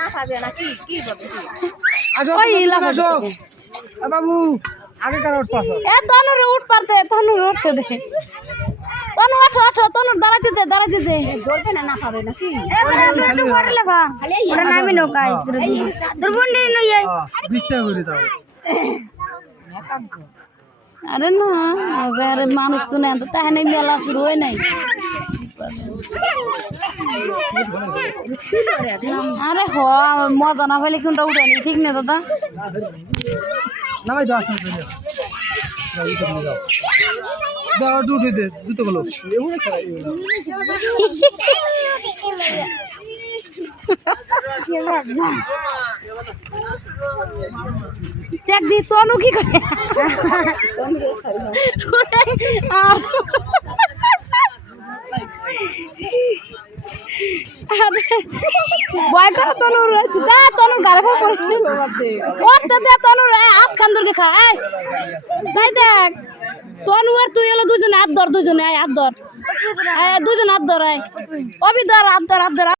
না পাবে না কি কি বলবো আসো আসো বাবু আগে কার উঠছ আসো এ তনুর উঠ পারতে তনুর উঠতে দে তনু ওঠো ওঠো তনুর দাঁড়াতে দে ধরবে না পাবে না কি একটু করে লেখা ওটা নামি নৌকায় দুর্বন্ডি নই 20 টাকা করে দাও আরে না আরে মানুষ তো নেই তো তাহলে মেলা শুরু হয় নাই আরে হ মজা না পাইলে কোনটা উঠে নি ঠিক না দাদা নামাই দাও আসো দাও উঠে দে দুটো গুলো দেখ দি তনু কি করে ভয় করো তনুর দা তনুর গাড়ি পড়ে ওতে দে তনুর হাত কান্দরকে খা এই দেখ তনু আর তুই হলো দুজনে হাত ধর দুজনে হাত ধর দুজনে হাত ধর অবি ধর হাত ধর